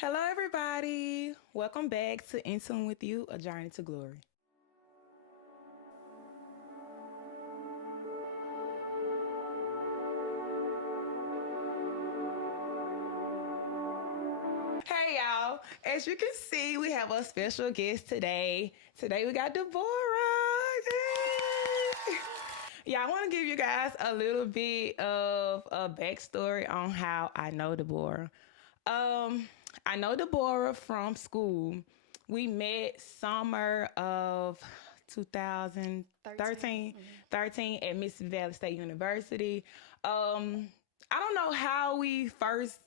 Hello, everybody. Welcome back to In Tune with You, a journey to glory. Hey, y'all. As you can see, we have a special guest today. Today, we got Deborah. Yay! Yeah, I want to give you guys a little bit of a backstory on how I know Deborah. I know Deborah from school. We met summer of 2013, 13 at Mississippi Valley State University. I don't know how we first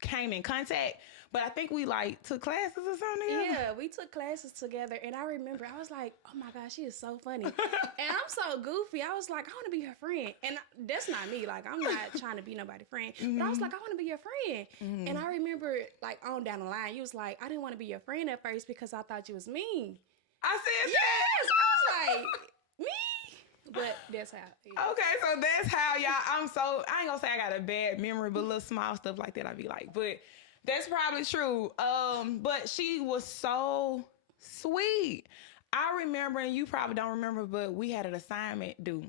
came in contact, but I think we took classes or something together. Yeah, we took classes together, and I remember I was like, "Oh my gosh, she is so funny," and I'm so goofy. I was like, "I want to be her friend," and that's not me. Like, I'm not trying to be nobody's friend, but I was like, "I want to be your friend," and I remember on down the line, you was like, "I didn't want to be your friend at first because I thought you was mean." I said Yes, I was like, "Me." But that's how. Yeah. Okay, so that's how y'all. I ain't gonna say I got a bad memory, but little small stuff like that I be like, but that's probably true. But she was so sweet. I remember, and you probably don't remember, but we had an assignment due.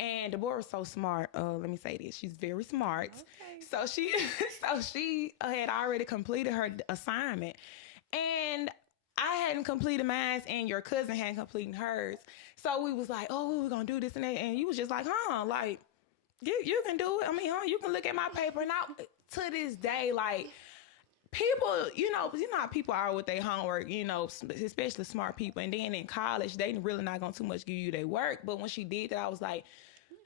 And Deborah was so smart. Let me say this: she's very smart. Okay. So she had already completed her assignment, and I hadn't completed mine, and your cousin hadn't completed hers. So we was like, "Oh, we're gonna do this and that," and you was just like, "Huh, like you can do it. I mean, huh, you can look at my paper." And to this day, like people, you know how people are with their homework, especially smart people. And then in college, they really not gonna too much give you their work. But when she did that, I was like,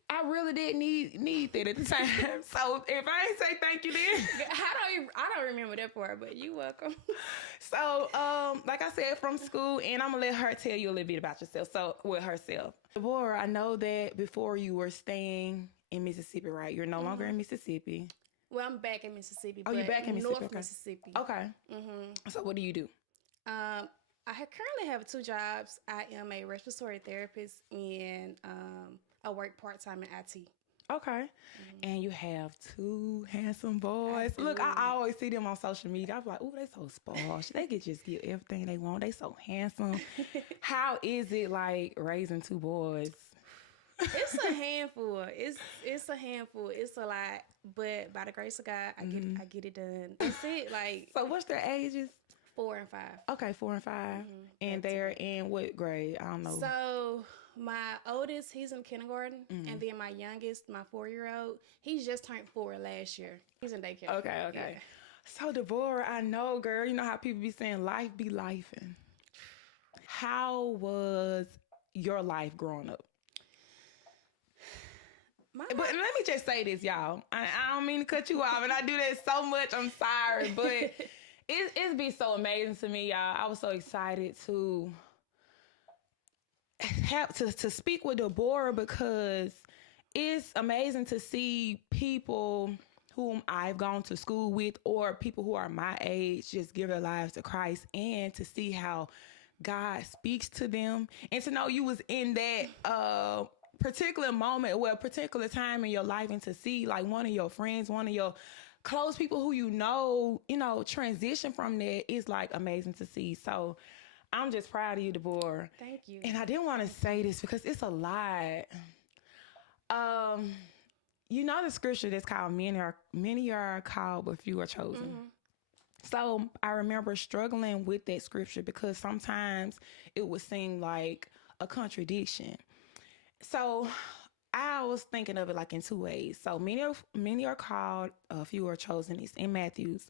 I really didn't need that at the time. So if I ain't say thank you then. I don't remember that part, but you welcome. So, like I said, from school, and I'm gonna let her tell you a little bit about yourself. So, with herself, Deborah, I know that before you were staying in Mississippi, right? You're no longer in Mississippi. Well, I'm back in Mississippi. Oh, you're back in Mississippi. North Mississippi. Okay. So, what do you do? Currently have 2 jobs. I am a respiratory therapist, and I work part-time in IT. Okay. And you have 2 handsome boys. Look, I always see them on social media. I'm like, "Ooh, they so spoiled. They could just get everything they want. They so handsome." How is it like raising 2 boys? It's a handful. It's a handful. It's a lot, but by the grace of God, I get it done. That's it. Like, So, what's their ages? 4 and 5. Okay, 4 and 5. And they're in what grade? I don't know. So my oldest, he's in kindergarten, and then my youngest, my 4-year-old, he's just turned 4 last year. He's in daycare. Okay. Yeah. So, Deborah, I know, girl, you know how people be saying life be lifing. How was your life growing up? But let me just say this, y'all. I don't mean to cut you off, and I do that so much. I'm sorry, but it's been so amazing to me, y'all. I was so excited to have to speak with Deborah because it's amazing to see people whom I've gone to school with or people who are my age just give their lives to Christ, and to see how God speaks to them, and to know you was in that particular moment or a particular time in your life, and to see like one of your friends, one of your close people who you know, transition from that is like amazing to see. So I'm just proud of you, Deborah. Thank you. And I didn't want to say this because it's a lot. You know the scripture that's called many are called, but few are chosen. So I remember struggling with that scripture because sometimes it would seem like a contradiction. So I was thinking of it like in 2 ways. So many are called, few are chosen. It's in Matthew's.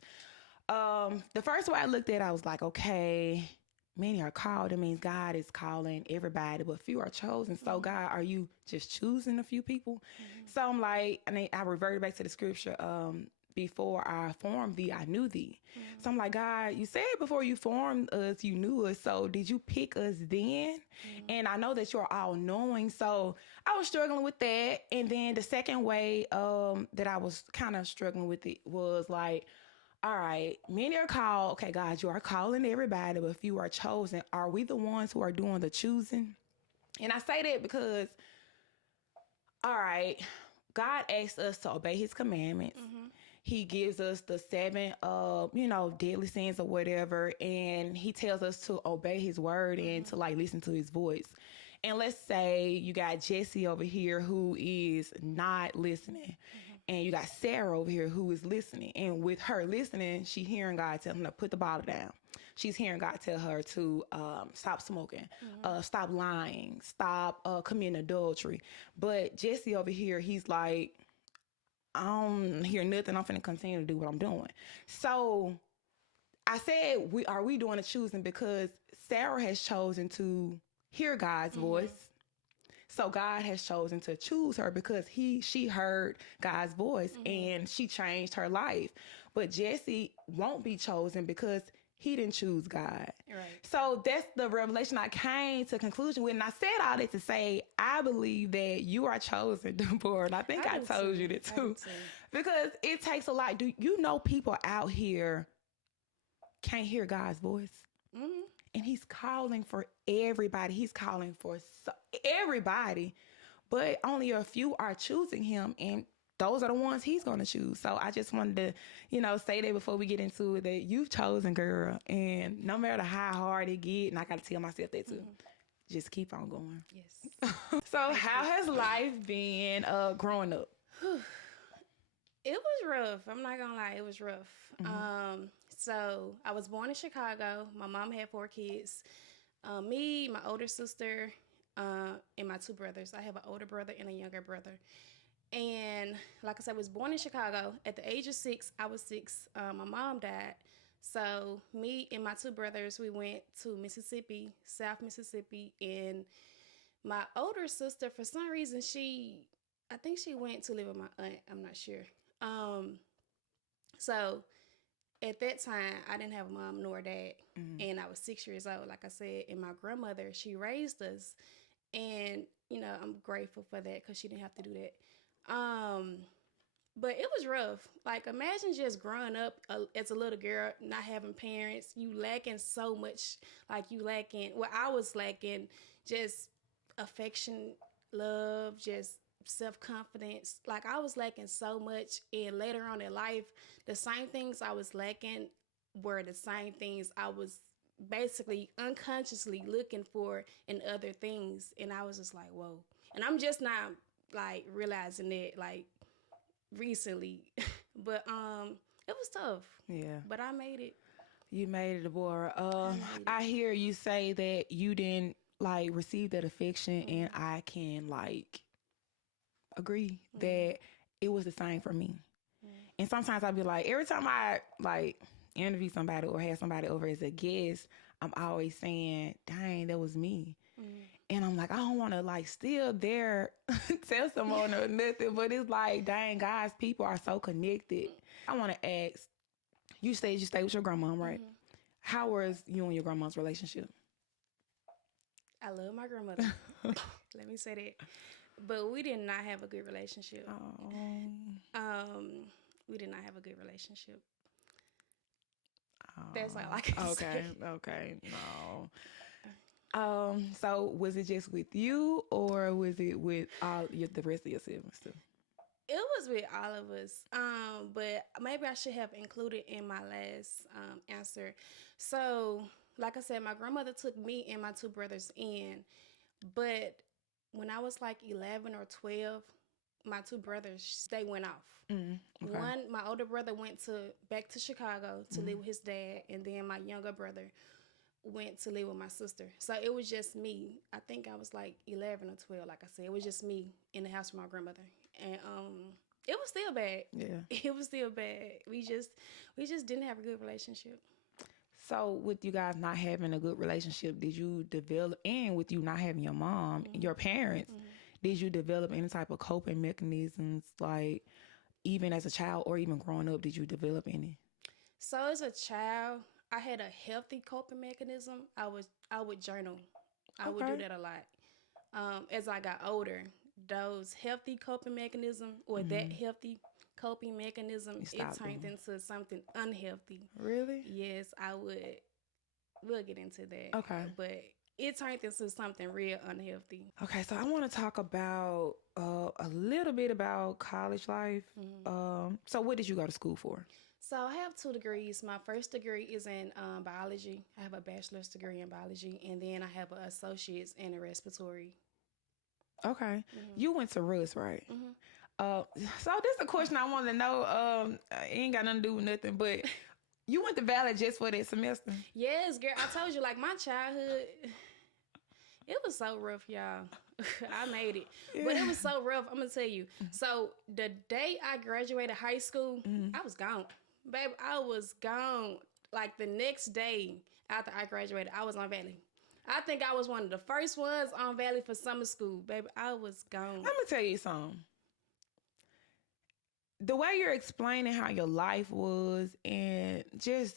The first way I looked at it, I was like, okay, many are called. It means God is calling everybody, but few are chosen. So God, are you just choosing a few people? So I'm like, and then I reverted back to the scripture. Before I formed thee, I knew thee. So I'm like, God, you said before you formed us, you knew us. So did you pick us then? And I know that you're all knowing. So I was struggling with that. And then the second way that I was kind of struggling with it was like, all right, many are called. Okay, God, you are calling everybody, but few are chosen. Are we the ones who are doing the choosing? And I say that because, all right, God asked us to obey his commandments. he gives us the 7, deadly sins or whatever, and he tells us to obey his word and to like listen to his voice. And let's say you got Jesse over here who is not listening, and you got Sarah over here who is listening. And with her listening, she hearing God tell him to put the bottle down. She's hearing God tell her to stop smoking, stop lying, stop committing adultery. But Jesse over here, he's like, I don't hear nothing. I'm finna continue to do what I'm doing. So I said, are we doing the choosing? Because Sarah has chosen to hear God's voice. So God has chosen to choose her because she heard God's voice and she changed her life. But Jesse won't be chosen because he didn't choose God. Right. So that's the revelation I came to conclusion with. And I said all that to say, I believe that you are chosen, Deborah. And I think I told you that too. Because it takes a lot. Do you know people out here can't hear God's voice? And he's calling for everybody. He's calling for everybody. But only a few are choosing him. And those are the ones he's going to choose. So I just wanted to, say that before we get into it, that you've chosen, girl. And no matter how hard it get, and I got to tell myself that too, just keep on going. Yes. So how has life been growing up? It was rough. I'm not going to lie. It was rough. So I was born in Chicago. My mom had 4 kids. Me, my older sister, and my 2 brothers. I have an older brother and a younger brother. And like I said, I was born in Chicago. At the age of 6, I was 6. My mom died. So me and my 2 brothers, we went to Mississippi, South Mississippi. And my older sister, for some reason, I think she went to live with my aunt. I'm not sure. So at that time, I didn't have a mom nor a dad. And I was 6 years old, like I said. And my grandmother, she raised us. And, I'm grateful for that because she didn't have to do that. But it was rough. Like, imagine just growing up as a little girl, not having parents, you lacking so much. Like, I was lacking just affection, love, just self-confidence. Like, I was lacking so much. And later on in life, the same things I was lacking were the same things I was basically unconsciously looking for in other things. And I was just like, whoa. And I'm just not like realizing it like recently. But it was tough. Yeah. But I made it. You made it, Deborah. I hear you say that you didn't like receive that affection, and I can like agree that it was the same for me. And sometimes I'll be like, every time I like interview somebody or have somebody over as a guest, I'm always saying, dang, that was me. And I'm like, I don't want to like steal their testimony or nothing, but it's like, dang, God's people are so connected. I want to ask, you stayed with your grandma, right? How was you and your grandma's relationship? I love my grandmother. Let me say that. But we did not have a good relationship. We did not have a good relationship. That's all I can say. Okay, no. So was it just with you, or was it with the rest of your siblings too? It was with all of us. But maybe I should have included in my last answer. So, like I said, my grandmother took me and my 2 brothers in, but when I was like 11 or 12, my 2 brothers, they went off. Okay. My older brother went back to Chicago to live with his dad, and then my younger brother went to live with my sister. So it was just me. I think I was like 11 or 12, like I said. It was just me in the house with my grandmother. And it was still bad. Yeah. It was still bad. We just didn't have a good relationship. So with you guys not having a good relationship, did you develop, and with you not having your mom, your parents, did you develop any type of coping mechanisms, like even as a child or even growing up, did you develop any? So as a child, I had a healthy coping mechanism. I would journal. I would do that a lot. As I got older, those healthy coping mechanism or that healthy coping mechanism, it turned into something unhealthy. Really? Yes, I would. We'll get into that. Okay. But it turned into something real unhealthy. Okay, so I want to talk about a little bit about college life. So what did you go to school for? So I have 2 degrees. My first degree is in biology. I have a bachelor's degree in biology, and then I have an associate's in respiratory. Okay. You went to Russ, right? So this is a question I want to know. It ain't got nothing to do with nothing, but you went to Valley just for that semester? Yes, girl. I told you, like, my childhood, it was so rough, y'all. I made it. But it was so rough. I'm going to tell you. So the day I graduated high school, I was gone. Baby, I was gone. Like, the next day after I graduated, I was on Valley. I think I was one of the first ones on Valley for summer school. Baby, I was gone. I'm going to tell you something. The way you're explaining how your life was and just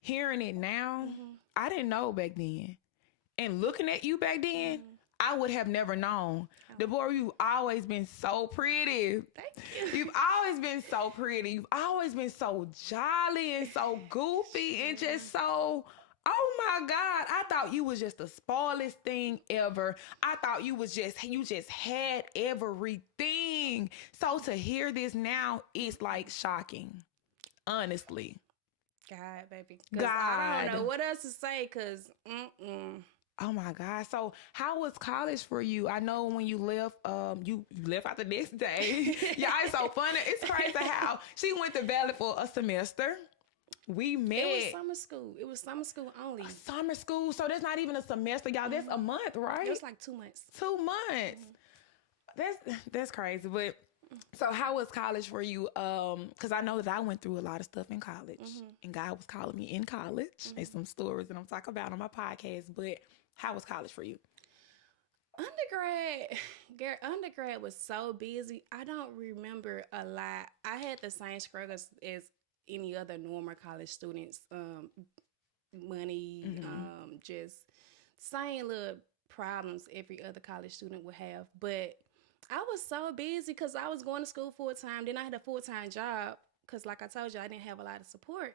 hearing it now, I didn't know back then. And looking at you back then, I would have never known. Deborah, you've always been so pretty. Thank you. You've always been so pretty. You've always been so jolly and so goofy and just so, oh my God, I thought you was just the spoilest thing ever. I thought you just had everything. So to hear this now, it's like shocking, honestly. God, baby. God. I don't know what else to say, because, Oh my God. So how was college for you? I know when you left, you left out the next day. Yeah, it's so funny. It's crazy how she went to Valley for a semester. We met. It was summer school. It was summer school only. Summer school. So that's not even a semester, y'all. That's a month, right? It was like 2 months. 2 months. That's crazy. But so how was college for you? Because I know that I went through a lot of stuff in college, and God was calling me in college. There's some stories that I'm talking about on my podcast. But how was college for you? Undergrad was so busy. I don't remember a lot. I had the same struggles as any other normal college students. Money, just same little problems every other college student would have. But I was so busy because I was going to school full time. Then I had a full-time job because, like I told you, I didn't have a lot of support.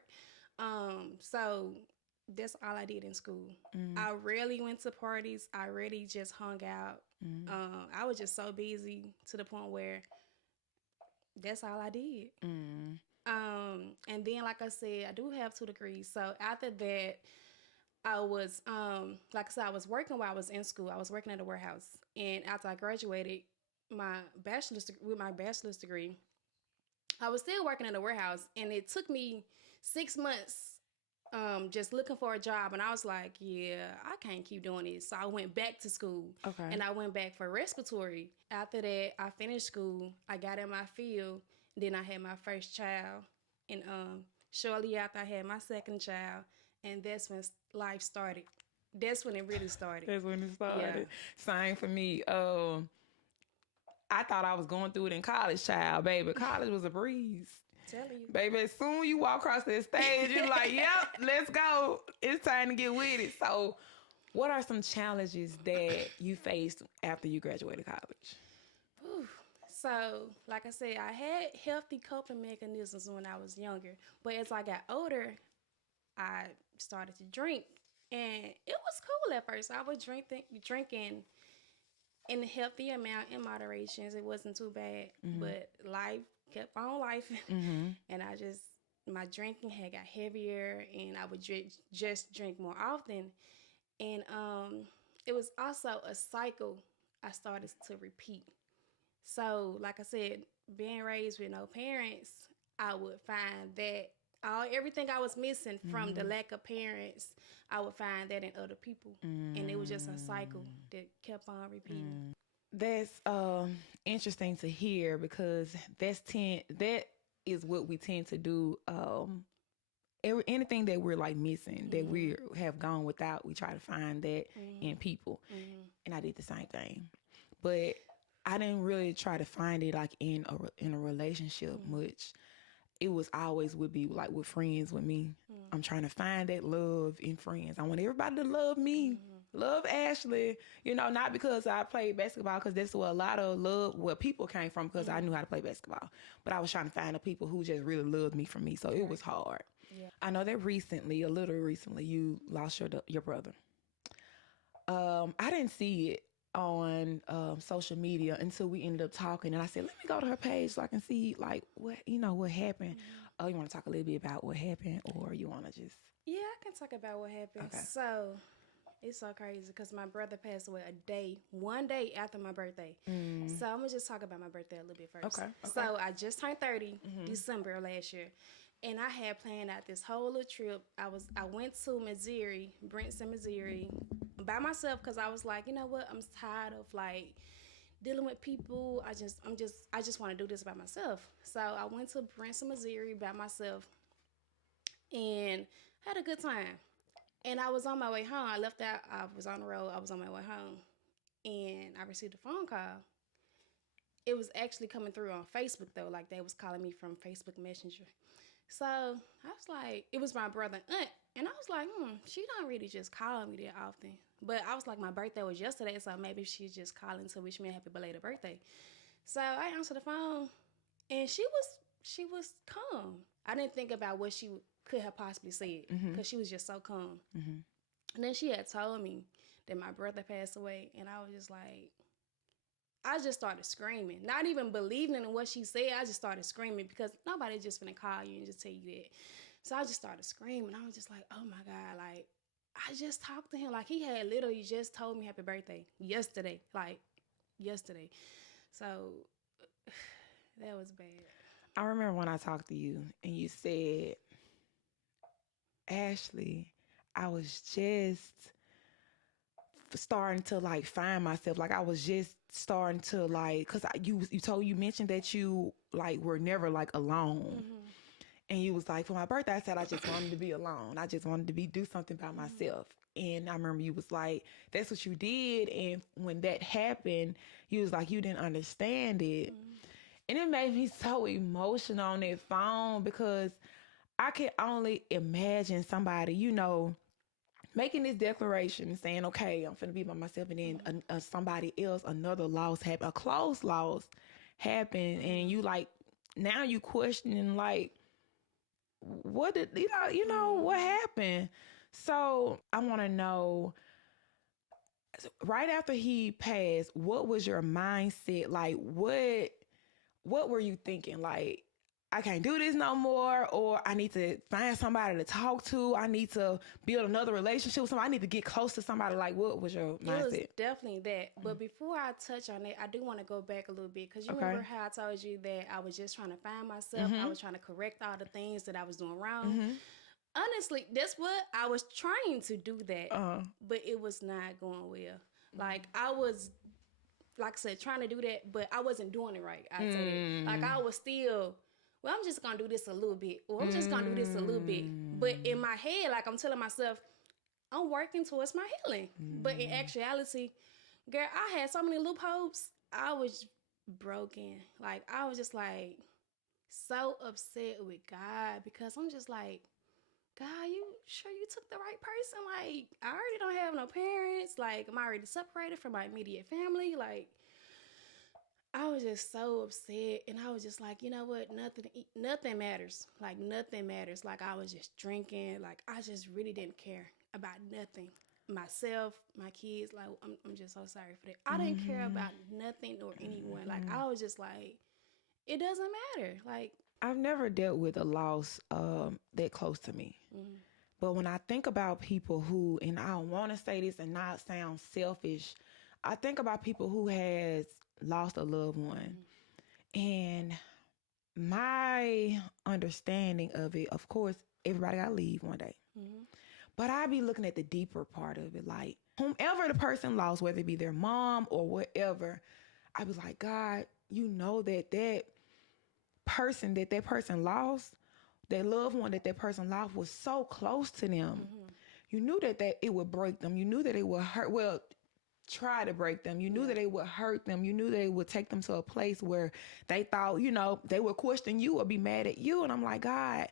So that's all I did in school. I rarely went to parties. I really just hung out. I was just so busy to the point where that's all I did. And then, like I said, I do have 2 degrees. So after that, I was, like I said, I was working while I was in school. I was working at a warehouse. And after I graduated with my bachelor's degree, I was still working at a warehouse. And it took me 6 months just looking for a job. And I was like, yeah, I can't keep doing this. So I went back to school. Okay. And I went back for respiratory. After that, I finished school. I got in my field. Then I had my first child. And shortly after, I had my second child. And that's when life started. That's when it really started. That's when it started. Yeah. Same for me. I thought I was going through it in college, child, baby. College was a breeze. Telling you. Baby, as soon as you walk across that stage, you're like, yep, let's go. It's time to get with it. So what are some challenges that you faced after you graduated college? Whew. So, like I said, I had healthy coping mechanisms when I was younger. But as I got older, I started to drink. And it was cool at first. I was drinking in a healthy amount, in moderations. It wasn't too bad. But life kept on life. And my drinking had got heavier, and I would just drink more often. And it was also a cycle I started to repeat. So, like I said, being raised with no parents, I would find that everything I was missing from the lack of parents, I would find that in other people. And it was just a cycle that kept on repeating. That's interesting to hear, because that is what we tend to do. Anything that we're like missing, that we have gone without, we try to find that in people. And I did the same thing, but I didn't really try to find it like in a relationship much. It was always would be like with friends with me. I'm trying to find that love in friends. I want everybody to love me. Love Ashley, not because I played basketball, because that's where a lot of people came from, because I knew how to play basketball. But I was trying to find the people who just really loved me for me. So it was hard. Yeah. I know that a little recently, you lost your brother. I didn't see it on social media until we ended up talking. And I said, let me go to her page so I can see like what happened. Oh, you want to talk a little bit about what happened, or you want to just? Yeah, I can talk about what happened. Okay. So it's so crazy because my brother passed away one day after my birthday. So I'm gonna just talk about my birthday a little bit first. Okay. So I just turned 30 December of last year, and I had planned out this whole little trip. I went to Missouri, Branson, Missouri, by myself because I was like, you know what, I'm tired of like dealing with people. I just want to do this by myself. So I went to Branson, Missouri by myself, and had a good time. And I was on my way home. I left out. I was on the road. I was on my way home, and I received a phone call. It was actually coming through on Facebook though. Like they was calling me from Facebook Messenger. So I was like, it was my brother and aunt, and I was like, she don't really just call me that often. But I was like, my birthday was yesterday, so maybe she's just calling to wish me a happy belated birthday. So I answered the phone, and she was calm. I didn't think about what she could have possibly said because she was just so calm. And then she had told me that my brother passed away, and I was just like, I just started screaming, not even believing in what she said. I just started screaming because nobody's just gonna call you and just tell you that. So I just started screaming. I was just like, oh my God, like I just talked to him. Like he had literally just told me happy birthday yesterday, like yesterday. So that was bad. I remember when I talked to you and you said, Ashley, I was just starting to like find myself. Like I was just starting to like, cause you mentioned that you like were never like alone. And you was like, for my birthday, I said, I just wanted to be alone. I just wanted to do something by myself. And I remember you was like, that's what you did. And when that happened, you was like, you didn't understand it. And it made me so emotional on that phone because I can only imagine somebody, making this declaration and saying, okay, I'm finna be by myself. And then somebody else, another loss happened, a close loss happened. And you like, now you questioning like, what did, what happened? So I want to know, right after he passed, what was your mindset? Like, what were you thinking? Like, I can't do this no more, or I need to find somebody to talk to. I need to build another relationship with somebody. I need to get close to somebody. Like, what was your mindset? It was definitely that. But before I touch on it, I do want to go back a little bit because you remember how I told you that I was just trying to find myself. I was trying to correct all the things that I was doing wrong. Honestly, that's what I was trying to do that, but it was not going well. Like I was, like I said, trying to do that, but I wasn't doing it right. I said it. Like I was still, well, I'm just going to do this a little bit, or I'm just going to do this a little bit. But in my head, like I'm telling myself, I'm working towards my healing. But in actuality, girl, I had so many loopholes. I was broken. Like I was just like so upset with God because I'm just like, God, you sure you took the right person? Like, I already don't have no parents. Like, I'm already separated from my immediate family. Like, I was just so upset. And I was just like, you know what? Nothing matters. Like, nothing matters. Like, I was just drinking. Like, I just really didn't care about nothing. Myself, my kids. Like, I'm just so sorry for that. I didn't care about nothing or anyone. Like, I was just like, it doesn't matter. Like, I've never dealt with a loss that close to me. But when I think about people who, and I don't want to say this and not sound selfish, I think about people who has lost a loved one. And my understanding of it, of course, everybody got to leave one day. But I be looking at the deeper part of it, like whomever the person lost, whether it be their mom or whatever, I was like, God, you know that person lost, that loved one that person lost was so close to them. You knew that it would break them. You knew that it would hurt. Well, try to break them. You knew that it would hurt them. You knew that it would take them to a place where they thought, they would question you or be mad at you. And I'm like, God,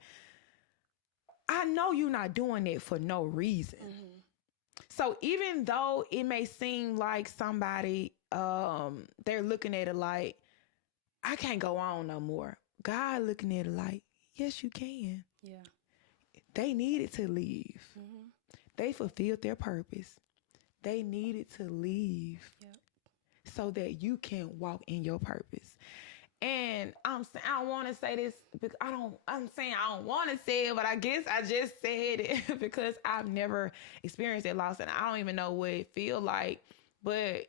I know you're not doing it for no reason. So even though it may seem like somebody, they're looking at it like, I can't go on no more. God looking at it like, yes, you can. yeah. They needed to leave. They fulfilled their purpose. They needed to leave. Yep. so that you can walk in your purpose. And I don't want to say this because I'm saying I don't want to say it, but I guess I just said it because I've never experienced that loss and I don't even know what it feel like. But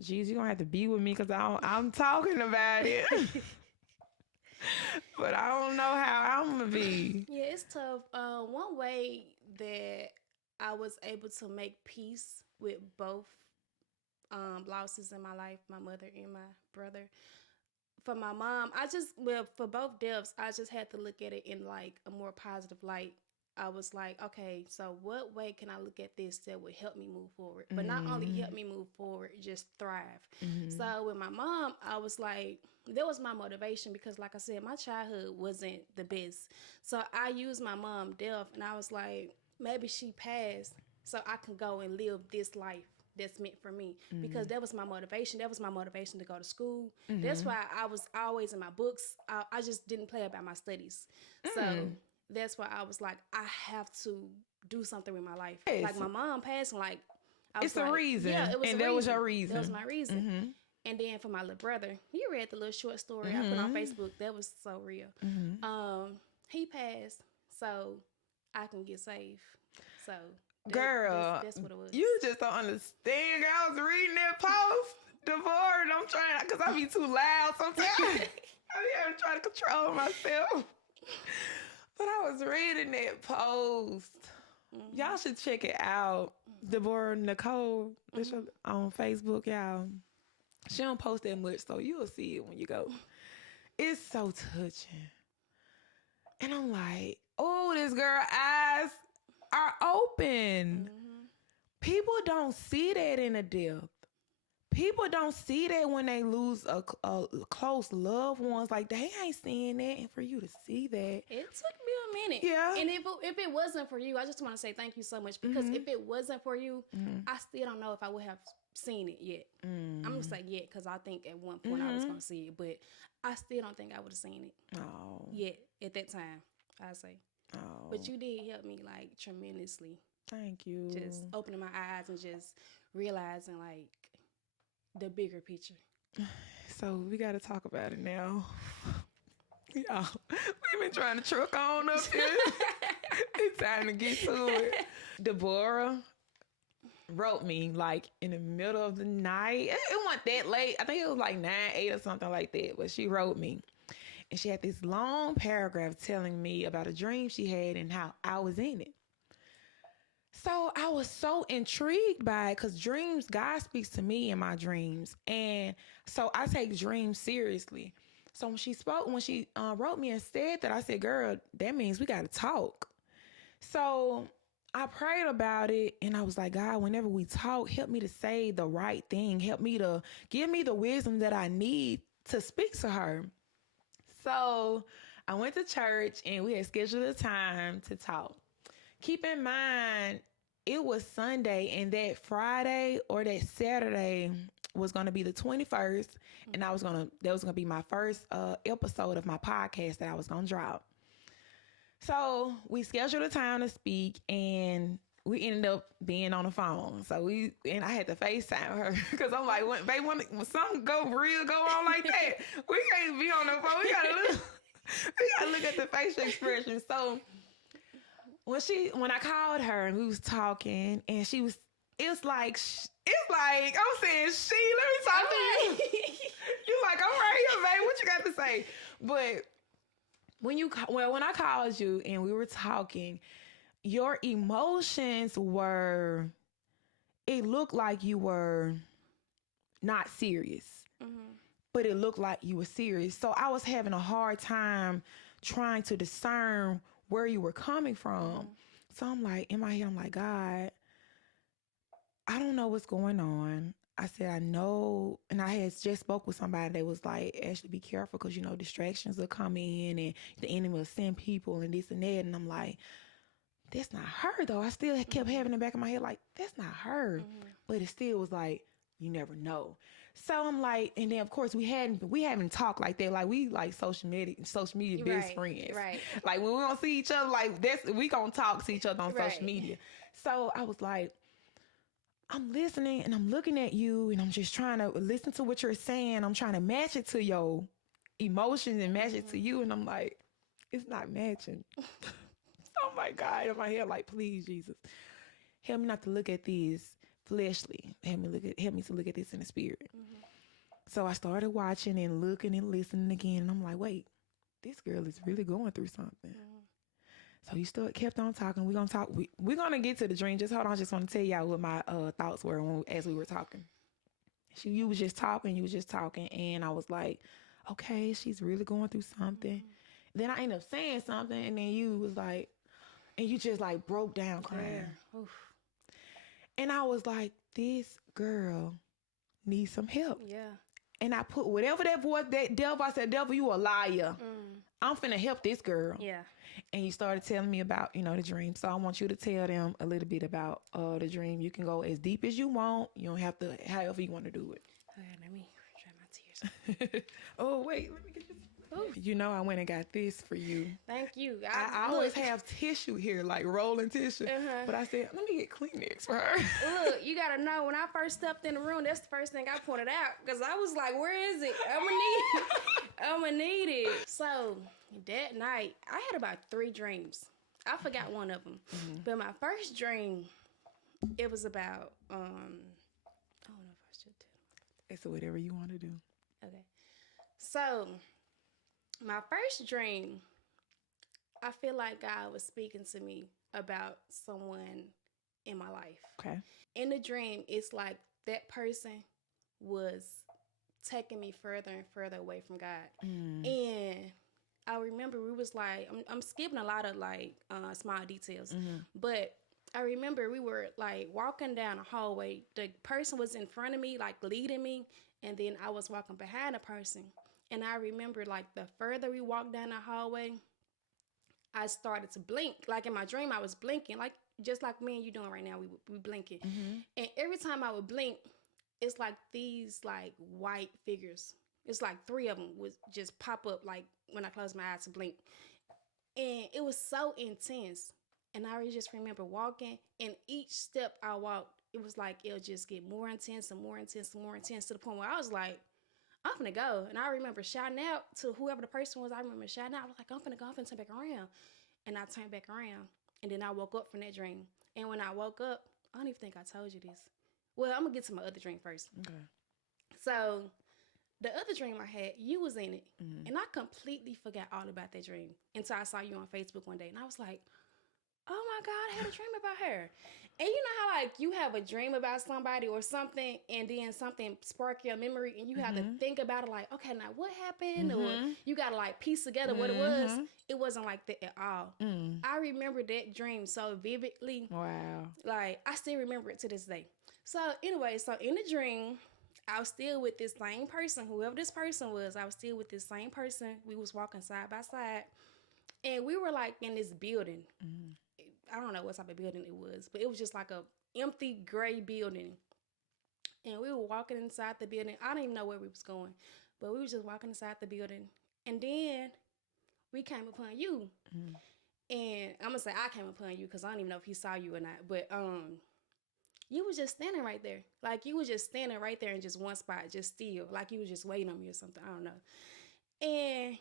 geez, you're gonna have to be with me because I'm talking about it. But I don't know how I'm gonna be. Yeah, it's tough. One way that I was able to make peace with both losses in my life, my mother and my brother. For my mom, for both deaths, I just had to look at it in like a more positive light. I was like, okay, so what way can I look at this that would help me move forward? But not only help me move forward, just thrive. So with my mom, I was like, that was my motivation because like I said, my childhood wasn't the best. So I used my mom's death and I was like, maybe she passed so I can go and live this life that's meant for me because that was my motivation. That was my motivation to go to school. That's why I was always in my books. I just didn't play about my studies. So that's why I was like, I have to do something with my life. Yes. Like my mom passing, like It's a reason. Yeah, it was and a that reason. was your reason. That was my reason. And then for my little brother, you read the little short story I put on Facebook. That was so real. He passed so I can get saved. So girl, that's what it was. You just don't understand. Girl, I was reading that post, Deborah, and I'm trying, because I be too loud sometimes. I be having to try to control myself. But I was reading that post. Y'all should check it out. Deborah Nicole on Facebook, y'all. She don't post that much, so you'll see it when you go. It's so touching. And I'm like, oh, this girl eyes are open. People don't see that in a death. People don't see that when they lose a close loved ones. Like, they ain't seeing that. And for you to see that. It took me a minute. Yeah. And if it wasn't for you, I just want to say thank you so much. Because if it wasn't for you, I still don't know if I would have seen it yet. I'm going to say yet because I think at one point I was going to see it. But I still don't think I would have seen it yet at that time, I say. Oh. But you did help me, like, tremendously. Thank you. Just opening my eyes and just realizing, like, the bigger picture. So we got to talk about it now. Y'all, we've been trying to truck on up here. It's time to get to it. Deborah wrote me like in the middle of the night. It wasn't that late. I think it was like 9, 8 or something like that. But she wrote me. And she had this long paragraph telling me about a dream she had and how I was in it. So I was so intrigued by it because dreams, God speaks to me in my dreams. And so I take dreams seriously. So when she wrote me and said that, I said, girl, that means we got to talk. So I prayed about it and I was like, God, whenever we talk, help me to say the right thing. Help me to give me the wisdom that I need to speak to her. So I went to church and we had scheduled a time to talk. Keep in mind, it was Sunday and that Friday or that Saturday was going to be the 21st. And that was going to be my first episode of my podcast that I was going to drop. So we scheduled a time to speak and we ended up being on the phone. So I had to FaceTime her because I'm like, when something go on like that, we can't be on the phone. We gotta look at the facial expression. So when I called her and we was talking and it's like I'm saying, let me talk to you. You like, I'm right here, babe. What you got to say? But when I called you and we were talking, your emotions it looked like you were not serious, but it looked like you were serious. So I was having a hard time trying to discern where you were coming from. So I'm like, in my head, I'm like, God, I don't know what's going on. I said, I know. And I had just spoke with somebody that was like, Ashley, be careful because, distractions will come in and the enemy will send people and this and that. And I'm like, that's not her, though. I still kept having in the back of my head, like, that's not her. But it still was like, you never know. So I'm like, and then of course we haven't talked like that. Like we like social media best friends. Right. Like when we don't see each other, like we gonna talk to each other on social media. So I was like, I'm listening and I'm looking at you and I'm just trying to listen to what you're saying. I'm trying to match it to your emotions and match it to you. And I'm like, it's not matching. Oh my God. In my head, like, please, Jesus, help me not to look at this fleshly. Help me to look at this in the spirit. So I started watching and looking and listening again. And I'm like, wait, this girl is really going through something. So you still kept on talking. We're going to talk. We're going to get to the dream. Just hold on. I just want to tell y'all what my thoughts were as we were talking. You was just talking. And I was like, okay, she's really going through something. Then I ended up saying something. And then you was like, and you just like broke down crying. Yeah. Oof. And I was like, this girl needs some help. Yeah. And I put whatever that voice, that devil, I said, devil, you a liar. I'm finna help this girl. Yeah. And you started telling me about, the dream. So I want you to tell them a little bit about the dream. You can go as deep as you want. You don't have to, however you want to do it. Okay, let me dry my tears. Oh, wait, let me get this. Ooh. I went and got this for you. Thank you. I always have tissue here, like rolling tissue. But I said, let me get Kleenex for her. Look, you got to know, when I first stepped in the room, that's the first thing I pointed out. Because I was like, where is it? I'm going to need it. So that night, I had about 3 dreams. I forgot one of them. But my first dream, it was about, I don't know if I should tell. It's whatever you want to do. Okay. So my first dream, I feel like God was speaking to me about someone in my life. Okay. In the dream, it's like that person was taking me further and further away from God. And I remember we was like, I'm skipping a lot of like small details, but I remember we were like walking down a hallway. The person was in front of me, like leading me, and then I was walking behind the person. And I remember like the further we walked down the hallway, I started to blink. Like in my dream, I was blinking, like just like me and you doing right now. We blinking, and every time I would blink, it's like these like white figures. It's like 3 of them would just pop up like when I closed my eyes to blink, and it was so intense. And I just remember walking, and each step I walked, it was like it'll just get more intense and more intense and more intense, to the point where I was like, I'm finna go. And I remember shouting out to whoever the person was. I remember shouting out. I was like, I'm finna go. I'm finna turn back around. And I turned back around. And then I woke up from that dream. And when I woke up, I don't even think I told you this. Well, I'm gonna get to my other dream first. Okay. So the other dream I had, you was in it. And I completely forgot all about that dream until I saw you on Facebook one day. And I was like, oh my God, I had a dream about her. And you know how like you have a dream about somebody or something, and then something spark your memory, and you have to think about it like, okay, now what happened? Or you got to like piece together what it was. It wasn't like that at all. I remember that dream so vividly. Wow. Like I still remember it to this day. So anyway, so in the dream, I was still with this same person, whoever this person was. I was still with this same person. We was walking side by side, and we were like in this building. I don't know what type of building it was, but it was just like a empty gray building. And we were walking inside the building. I don't even know where we was going, but we was just walking inside the building. And then we came upon you. And I'm gonna say I came upon you because I don't even know if he saw you or not. But you was just standing right there. Like you was just standing right there in just one spot, just still. Like you was just waiting on me or something. I don't know. And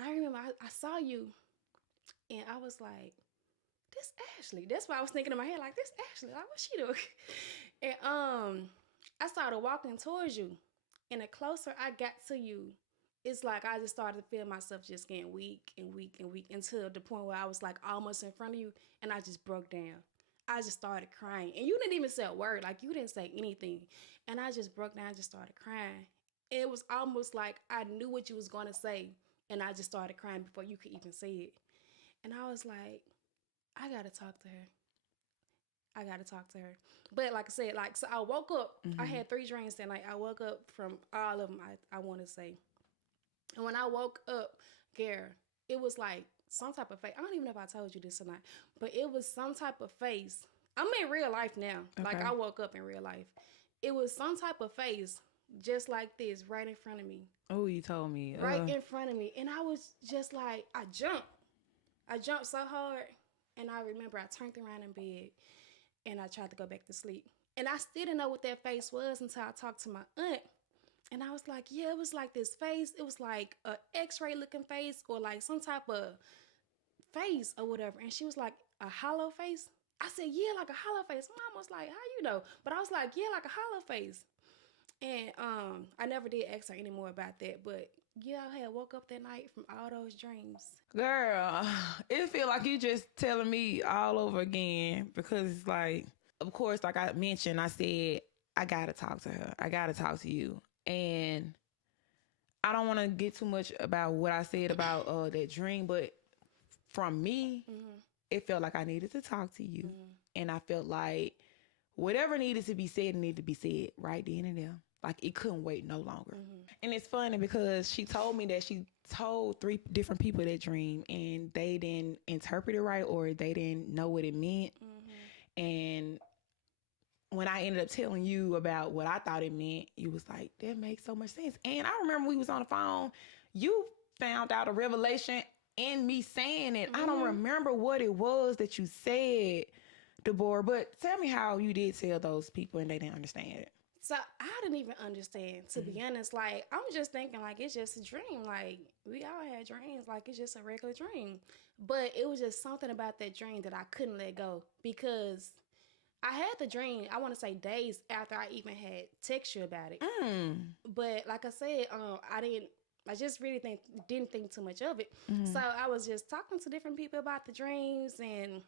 I remember I saw you, and I was like, this Ashley. That's what I was thinking in my head, like, this Ashley, like, what's she doing? And I started walking towards you, and the closer I got to you, it's like I just started to feel myself just getting weak and weak and weak, until the point where I was like almost in front of you, and I just broke down. I just started crying, and you didn't even say a word, like you didn't say anything, and I just broke down, just started crying. And it was almost like I knew what you was going to say, and I just started crying before you could even say it. And I was like, I gotta talk to her. But like I said, like, so I woke up. I had 3 dreams that night. I woke up from all of them, I want to say. And when I woke up, Gare, it was like some type of face. I don't even know if I told you this or not, but it was some type of face. I'm in real life now. Okay. Like I woke up in real life. It was some type of face just like this right in front of me. Oh, you told me. Right in front of me. And I was just like, I jumped so hard. And I remember I turned around in bed and I tried to go back to sleep. And I still didn't know what that face was until I talked to my aunt. And I was like, yeah, it was like this face. It was like a x-ray looking face or like some type of face or whatever. And she was like, a hollow face? I said, yeah, like a hollow face. My mom was like, how you know? But I was like, yeah, like a hollow face. And I never did ask her anymore about that. But yeah, I had woke up that night from all those dreams. Girl, it feel like you just telling me all over again because it's like, of course, like I mentioned, I said, I got to talk to her. I got to talk to you. And I don't want to get too much about what I said about that dream, but from me, it felt like I needed to talk to you. And I felt like whatever needed to be said needed to be said right then and there. Like it couldn't wait no longer. And it's funny because she told me that she told 3 different people that dream and they didn't interpret it right or they didn't know what it meant. And when I ended up telling you about what I thought it meant, you was like, that makes so much sense. And I remember we was on the phone, you found out a revelation in me saying it. I don't remember what it was that you said, Deborah, but tell me how you did tell those people and they didn't understand it. So I didn't even understand, to be honest. Like, I'm just thinking, like, it's just a dream. Like, we all had dreams. Like, it's just a regular dream. But it was just something about that dream that I couldn't let go because I had the dream, I want to say days after I even had text you about it. But like I said, I just really didn't think too much of it. So I was just talking to different people about the dreams and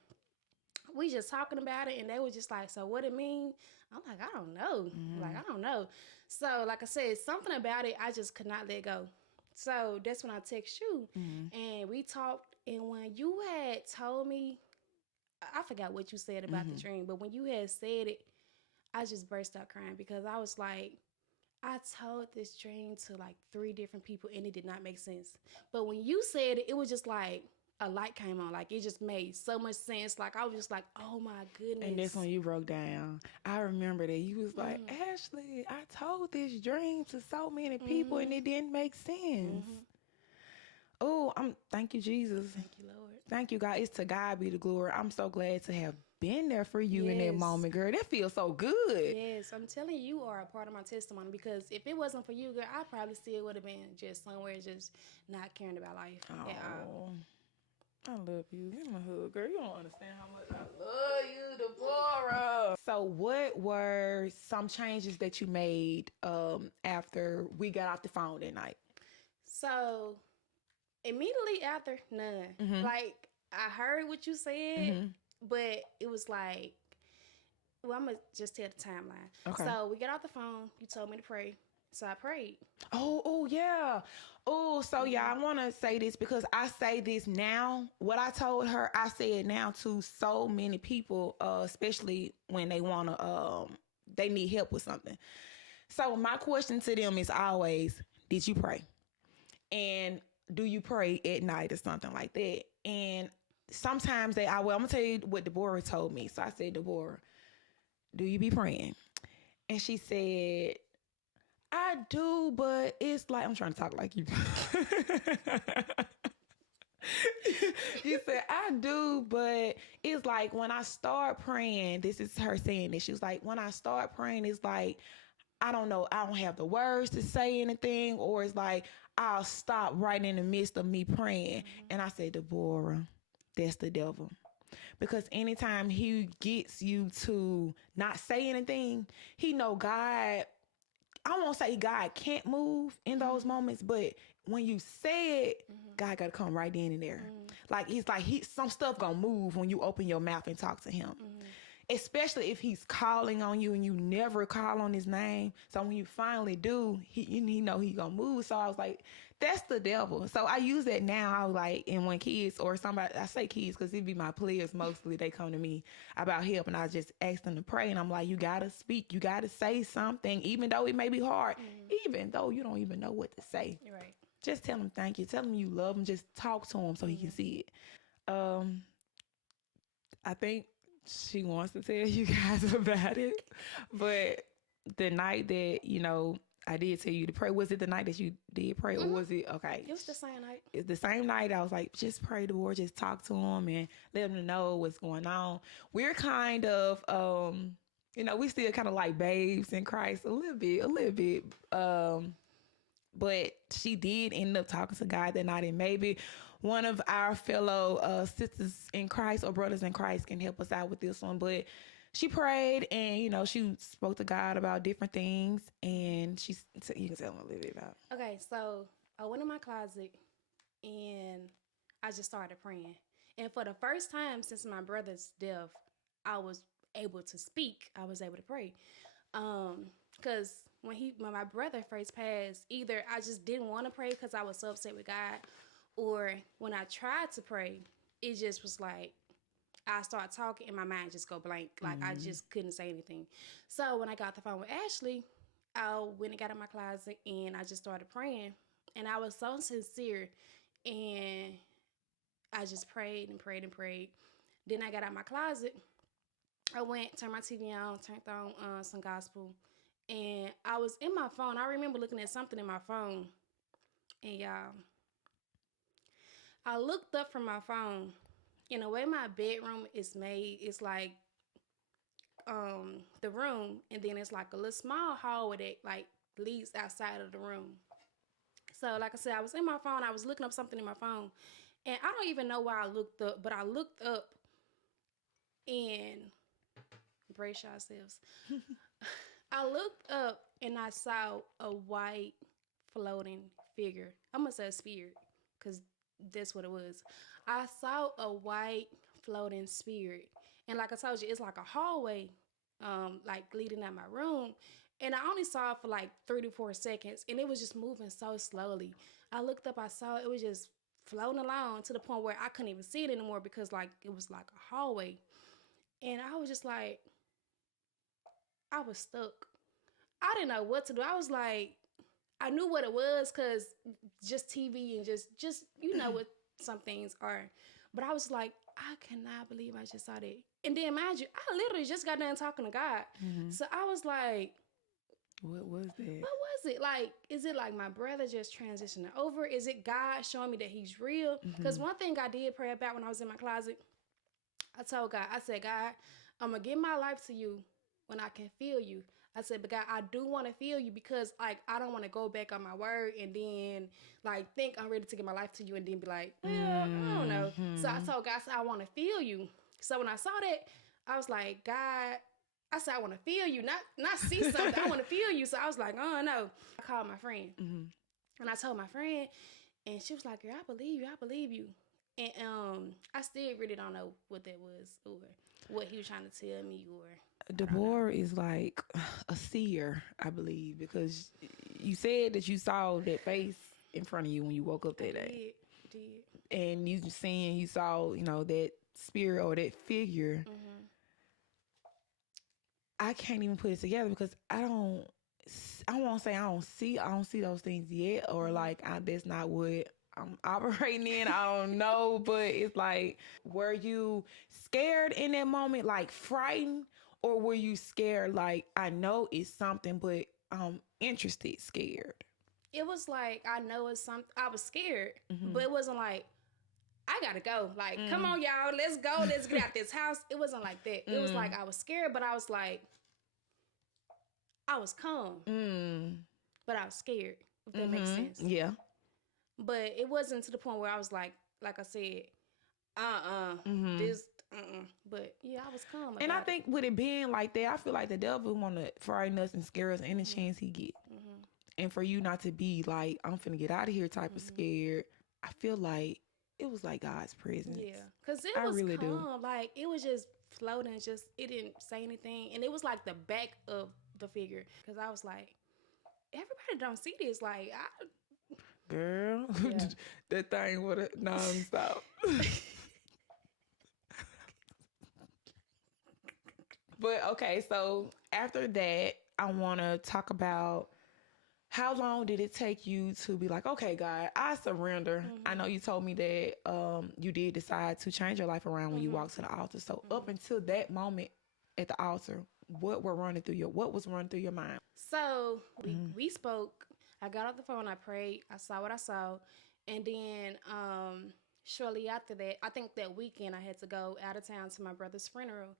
we just talking about it and they were just like, so what it mean? I'm like, I don't know. Like, I don't know. So like I said, something about it, I just could not let go. So that's when I text you and we talked. And when you had told me, I forgot what you said about the dream, but when you had said it, I just burst out crying because I was like, I told this dream to like 3 different people and it did not make sense. But when you said it, it was just like a light came on. Like it just made so much sense. Like I was just like, oh my goodness. And that's when you broke down. I remember that you was like, Ashley, I told this dream to so many people and it didn't make sense. Oh, thank you, Jesus. Thank you, Lord. Thank you, God. It's to God be the glory. I'm so glad to have been there for you in that moment, girl. That feels so good. Yes, I'm telling you, you are a part of my testimony because if it wasn't for you, girl, I probably still would have been just somewhere just not caring about life at all. I love you. Give me a hug, girl. You don't understand how much I love you, Deborah. So what were some changes that you made after we got off the phone that night? So immediately after, none. Like, I heard what you said, but it was like, well, I'm going to just tell the timeline. Okay. So we got off the phone. You told me to pray. So I prayed. Oh, yeah. Oh, so yeah, I want to say this because I say this now. What I told her, I say it now to so many people, especially when they want to, they need help with something. So my question to them is always, did you pray? And do you pray at night or something like that? And sometimes I'm going to tell you what Deborah told me. So I said, Deborah, do you be praying? And she said, I do, but it's like, I'm trying to talk like you. You said, I do, but it's like when I start praying, this is her saying this. She was like, when I start praying, it's like, I don't know, I don't have the words to say anything, or it's like, I'll stop right in the midst of me praying. And I said, Deborah, that's the devil. Because anytime he gets you to not say anything, he know God, I won't say God can't move in those moments, but when you say it, God got to come right in there. Like, he's like, some stuff going to move when you open your mouth and talk to him. Especially if he's calling on you and you never call on his name. So when you finally do, he know he going to move. So I was like, that's the devil. So I use that now. I was like, and when kids or somebody, I say kids because it be my players mostly, they come to me about help and I just ask them to pray. And I'm like, you got to speak. You got to say something, even though it may be hard, even though you don't even know what to say. You're right. Just tell him thank you. Tell him you love him. Just talk to him so he can see it. I think she wants to tell you guys about it. But the night that, I did tell you to pray. Was it the night that you did pray or was it, okay? It was the same night. It's the same night. I was like, just pray the Lord, just talk to him and let him know what's going on. We're kind of, we still kind of like babes in Christ a little bit. But she did end up talking to God that night, and maybe one of our fellow sisters in Christ or brothers in Christ can help us out with this one. But she prayed, and she spoke to God about different things, and you can tell them a little bit about. Okay, so I went in my closet and I just started praying. And for the first time since my brother's death, I was able to speak. I was able to pray. Because when my brother first passed, either I just didn't want to pray because I was so upset with God, or when I tried to pray, it just was like I start talking and my mind just go blank. Like I just couldn't say anything. So when I got the phone with Ashley, I went and got in my closet and I just started praying. And I was so sincere, and I just prayed and prayed and prayed. Then I got out my closet. I went, turned my TV on, turned on some gospel. And I was in my phone. I remember looking at something in my phone. And y'all, I looked up from my phone. And the way my bedroom is made, it's like the room. And then it's like a little small hallway that like leads outside of the room. So like I said, I was in my phone. I was looking up something in my phone. And I don't even know why I looked up. But I looked up and brace yourselves. I looked up and I saw a white floating figure. I'm going to say a spirit because that's what it was. I saw a white floating spirit. And like I told you, it's like a hallway like leading out my room. And I only saw it for like 3 to 4 seconds. And it was just moving so slowly. I looked up, I saw it was just floating along to the point where I couldn't even see it anymore because like it was like a hallway. And I was just like, I was stuck. I didn't know what to do. I was like, I knew what it was because just TV and just what some things are. But I was like, I cannot believe I just saw that. And then mind you, I literally just got done talking to God. Mm-hmm. So I was like, what was that? What was it? Like, is it like my brother just transitioning over? Is it God showing me that he's real? Because one thing I did pray about when I was in my closet, I told God, I said, God, I'm going to give my life to you when I can feel you. I said, but God, I do want to feel you because, like, I don't want to go back on my word and then, like, think I'm ready to give my life to you and then be like, well, I don't know. So I told God, I said, I want to feel you. So when I saw that, I was like, God, I said, I want to feel you, not see something. I want to feel you. So I was like, oh, no. I called my friend. And I told my friend, and she was like, girl, I believe you. And I still really don't know what that was or what he was trying to tell me or... Deborah is like a seer, I believe, because you said that you saw that face in front of you when you woke up that day. Did. And you saw, that spirit or that figure. Mm-hmm. I can't even put it together because I won't say I don't see those things yet, or like that's not what I'm operating in. I don't know, but it's like, were you scared in that moment, like frightened? Or were you scared, like, I know it's something, but I'm interested, scared? It was like, I know it's something. I was scared, but it wasn't like, I gotta go. Like, come on, y'all, let's go. Let's get out this house. It wasn't like that. It was like, I was scared, but I was like, I was calm. But I was scared, if that makes sense. Yeah. But it wasn't to the point where I was like I said, but yeah, I was calm. And I think with it being like that, I feel like the devil want to frighten us and scare us any chance he get. And for you not to be like, I'm finna get out of here type of scared, I feel like it was like God's presence. Yeah, because it was really calm. Like, it was just floating, it didn't say anything. And it was like the back of the figure. Because I was like, everybody don't see this. Like, girl, yeah. That thing would have nonstop. But okay, so after that, I want to talk about how long did it take you to be like, okay, God, I surrender. I know you told me that you did decide to change your life around when you walked to the altar. So up until that moment at the altar, what was running through your mind? So we spoke. I got off the phone. I prayed. I saw what I saw. And then shortly after that, I think that weekend I had to go out of town to my brother's funeral.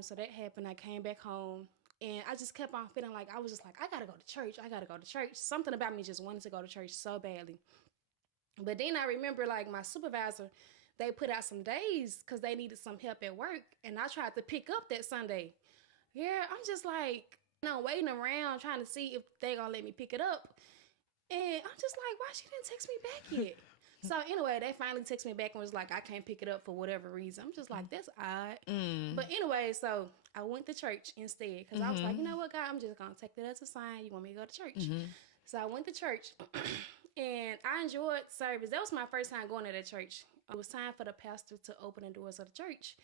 So that happened. I came back home. And I just kept on feeling like, I was just like, I gotta go to church. I gotta go to church. Something about me just wanted to go to church so badly. But then I remember, like, my supervisor, they put out some days because they needed some help at work. And I tried to pick up that Sunday. Yeah, I'm just like, waiting around trying to see if they gonna let me pick it up. And I'm just like, why she didn't text me back yet? So anyway, they finally texted me back and was like, I can't pick it up for whatever reason. I'm just like, that's odd. But anyway, so I went to church instead because I was like, you know what, God, I'm just going to take that as a sign. You want me to go to church? So I went to church and I enjoyed service. That was my first time going to that church. It was time for the pastor to open the doors of the church.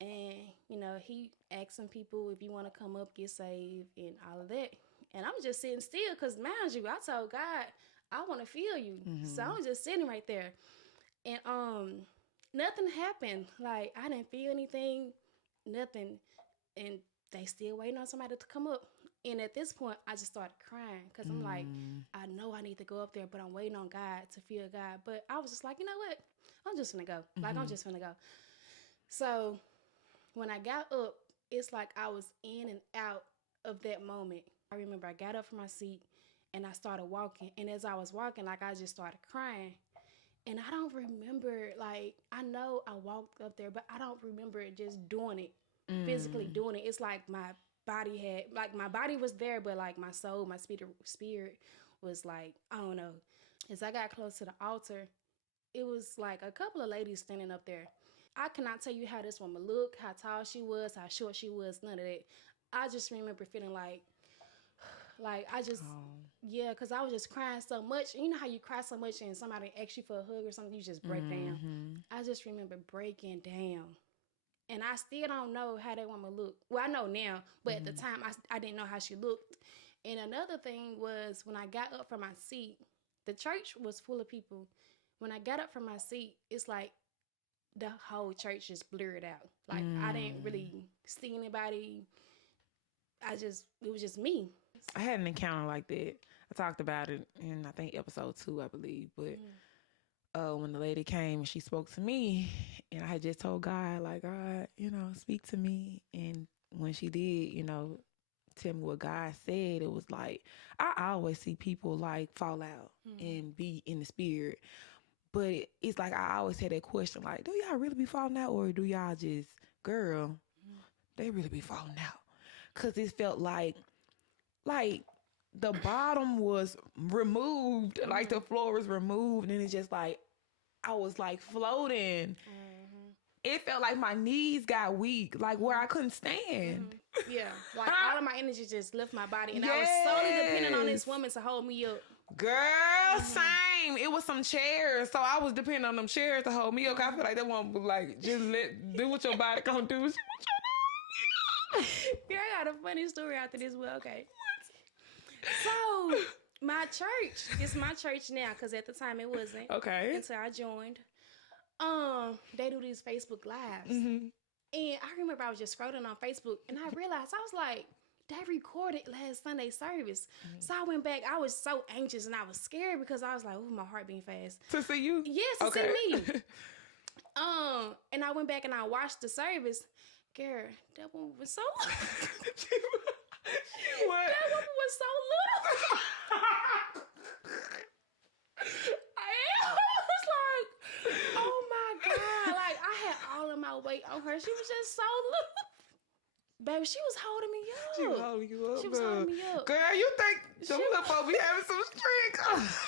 And, he asked some people if you want to come up, get saved and all of that. And I'm just sitting still because, mind you, I told God, I want to feel you. So I was just sitting right there. And nothing happened. Like, I didn't feel anything, nothing. And they still waiting on somebody to come up. And at this point, I just started crying because I'm like, I know I need to go up there, but I'm waiting on God to feel God. But I was just like, you know what? I'm just going to go. Like, I'm just going to go. So when I got up, it's like I was in and out of that moment. I remember I got up from my seat. And I started walking. And as I was walking, like, I just started crying. And I don't remember, like, I know I walked up there, but I don't remember just doing it, physically doing it. It's like my body was there, but, like, my soul, my spirit was, like, I don't know. As I got close to the altar, it was, like, a couple of ladies standing up there. I cannot tell you how this woman looked, how tall she was, how short she was, none of that. I just remember feeling like I just, yeah, because I was just crying so much. You know how you cry so much and somebody asks you for a hug or something, you just break down. I just remember breaking down. And I still don't know how that woman looked. Well, I know now, but at the time, I didn't know how she looked. And another thing was when I got up from my seat, the church was full of people. When I got up from my seat, it's like the whole church just blurred out. Like, I didn't really see anybody. It was just me. I had an encounter like that. I talked about it in, I think, episode 2, I believe. But when the lady came and she spoke to me, and I had just told God, like, God, speak to me. And when she did, tell me what God said, it was like, I always see people, like, fall out and be in the spirit. But it's like I always had that question, like, do y'all really be falling out? Or do y'all just, girl, they really be falling out? Because it felt like the bottom was removed, like the floor was removed, and it's just like I was like floating. It felt like my knees got weak, like where I couldn't stand. Yeah, like all of my energy just left my body, and I was solely dependent on this woman to hold me up. Girl, same. It was some chairs, so I was depending on them chairs to hold me up. I feel like that one was like, just do what your body gonna do. Girl, I got a funny story after this. Well, okay. So, my church, it's my church now, because at the time it wasn't. Okay. Until I joined. They do these Facebook Lives. And I remember I was just scrolling on Facebook, and I realized, I was like, they recorded last Sunday service. So I went back. I was so anxious, and I was scared because I was like, oh, my heart beating fast. To see you? Yes, to see me. And I went back and I watched the service. Girl, that one was so What? That woman was so little. I was like, oh my God. Like, I had all of my weight on her. She was just so little. Baby, she was holding me up. She was holding you up. She was holding me up. Girl, you think them little folks be having some strength?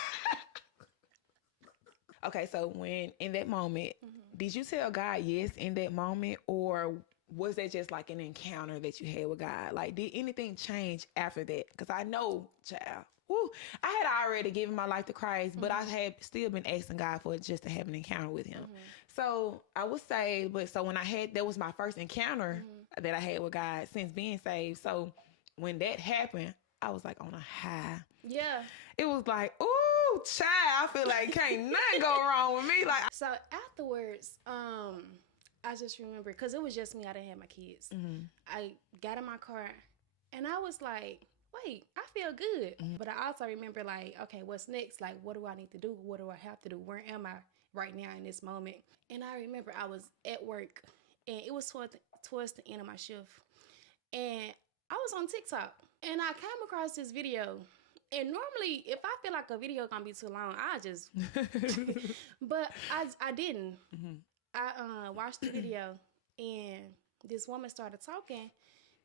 Okay, so when in that moment, did you tell God yes in that moment, or was that just like an encounter that you had with God? Like, did anything change after that? Because I know, child, I had already given my life to Christ, but I had still been asking God for just to have an encounter with him. So I was saved, but so when that was my first encounter that I had with God since being saved. So when that happened, I was like on a high. Yeah. It was like, ooh, child, I feel like can't nothing go wrong with me. Like, so afterwards, I just remember, because it was just me, I didn't have my kids. I got in my car and I was like, wait, I feel good. But I also remember, like, okay, what's next? Like, what do I need to do? What do I have to do? Where am I right now in this moment? And I remember I was at work and it was towards the end of my shift. And I was on TikTok, and I came across this video. And normally, if I feel like a video gonna be too long, I just... But I didn't. Mm-hmm. I watched the video, and this woman started talking,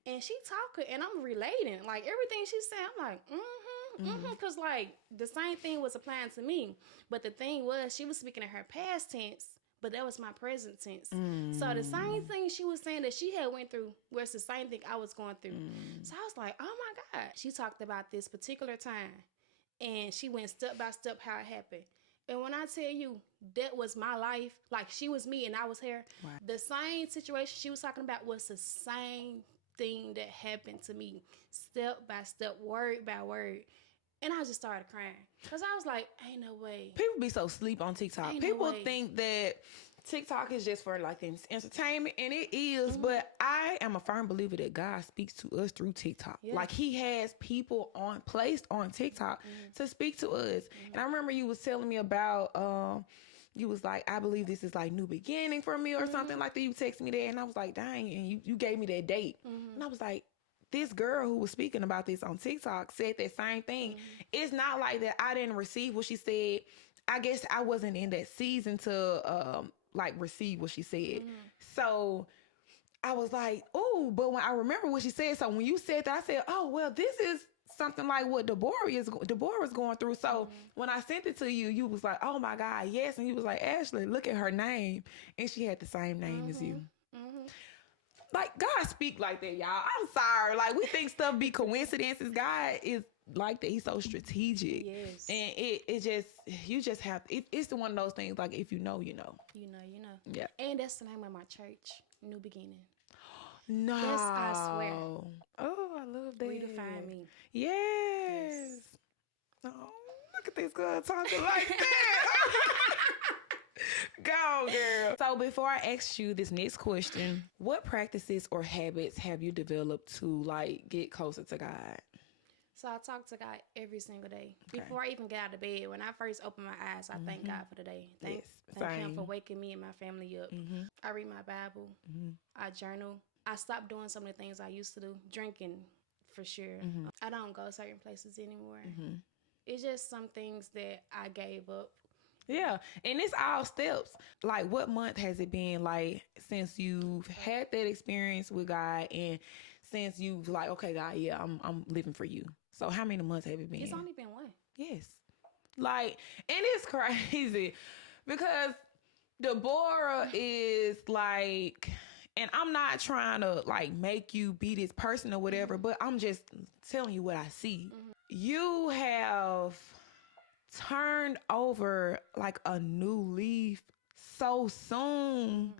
and she talking, and I'm relating. Like, everything she said, I'm like, because, like, the same thing was applying to me. But the thing was, she was speaking in her past tense, but that was my present tense. So the same thing she was saying that she had went through was the same thing I was going through. So I was like, oh my God. She talked about this particular time, and she went step by step how it happened. And when I tell you that was my life, like she was me and I was her, wow. The same situation she was talking about was the same thing that happened to me, step by step, word by word. And I just started crying because I was like, ain't no way. People be so sleep on TikTok. Ain't People think that TikTok is just for like entertainment, and it is, but I am a firm believer that God speaks to us through TikTok. Yeah. Like he has people placed on TikTok to speak to us. And I remember you was telling me about, you was like, I believe this is like new beginning for me or something like that. You texted me that, and I was like, dang, and you gave me that date. And I was like, this girl who was speaking about this on TikTok said that same thing. It's not like that I didn't receive what she said. I guess I wasn't in that season to like receive what she said. So I was like, oh, but when I remember what she said, so when you said that, I said, oh, well, this is something like what Deborah was going through. So when I sent it to you, you was like, oh my God, yes. And you was like, Ashley, look at her name. And she had the same name as you. Like, God speak like that, y'all. I'm sorry. Like, we think stuff be coincidences. God is like that. He's so strategic. Yes. And it just, you just have, it's one of those things, like, if you know, you know. You know, you know. Yeah. And that's the name of my church, New Beginning. No. That's, I swear. Oh, I love that. Redefine me. Yes. Oh, look at this girl talking like that. Go, girl. So before I ask you this next question, what practices or habits have you developed to like get closer to God? So I talk to God every single day. Okay. Before I even get out of bed, when I first open my eyes, I thank God for the day. Thank Him for waking me and my family up. I read my Bible. I journal. I stopped doing some of the things I used to do. Drinking, for sure. I don't go certain places anymore. It's just some things that I gave up. Yeah, and it's all steps. Like, what month has it been, like, since you've had that experience with God and since you've, like, okay, God, yeah, I'm living for you. So how many months have it been? It's only been one. Yes. Like, and it's crazy because Deborah is, like, and I'm not trying to, like, make you be this person or whatever, but I'm just telling you what I see. You have turned over like a new leaf so soon.